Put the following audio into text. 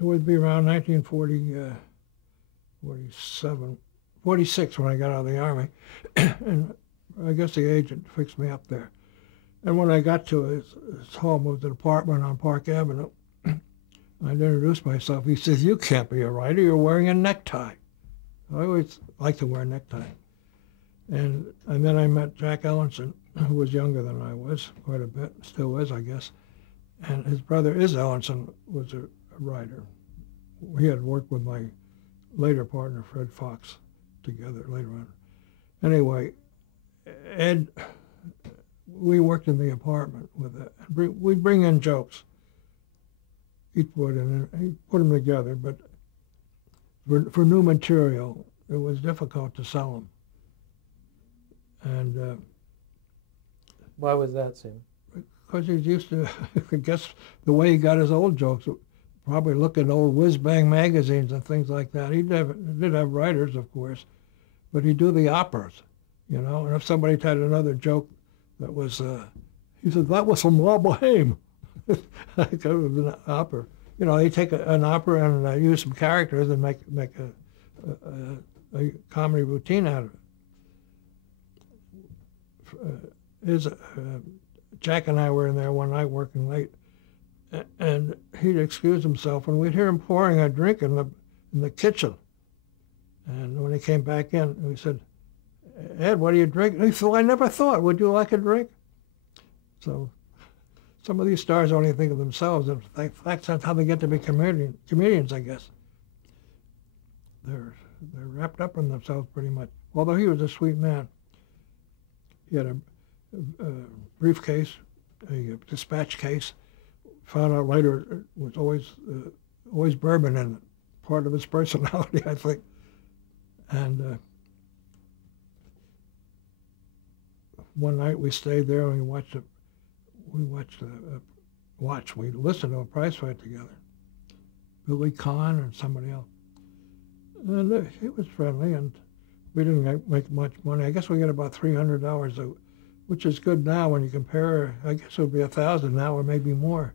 It would be around 46 when I got out of the Army. And I guess the agent fixed me up there. And when I got to his home, it was an apartment on Park Avenue. I introduced myself. He says, "You can't be a writer. You're wearing a necktie." I always like to wear a necktie. And then I met Jack Ellenson, who was younger than I was, quite a bit, still is, I guess. And his brother, Iz Ellenson, was a writer. He had worked with my later partner, Fred Fox, together later on. Anyway, Ed, we worked in the apartment with it. We'd bring in jokes. He'd put them together, but for new material, it was difficult to sell them. And why was that, Seaman? Because he's used to, I guess, the way he got his old jokes, probably look at old whiz-bang magazines and things like that. He did have writers, of course, but he'd do the operas, you know. And if somebody had another joke that was, he said, "That was from La Boheme." Like it was an opera. You know, they take an opera and use some characters and make a comedy routine out of it. Jack and I were in there one night working late, and he'd excuse himself, and we'd hear him pouring a drink in the kitchen. And when he came back in, we said, "Ed, what are you drinking?" He said, "I never thought. Would you like a drink?" So some of these stars only think of themselves. In fact, that's how they get to be comedians, I guess. They're wrapped up in themselves pretty much. Although he was a sweet man. He had a briefcase, a dispatch case. Found out later it was always bourbon in it. Part of his personality, I think. And one night we stayed there and we listened to a prize fight together. Billy Kahn and somebody else. And he was friendly, and we didn't make much money. I guess we got about $300, which is good now when you compare. I guess it would be $1,000 now or maybe more.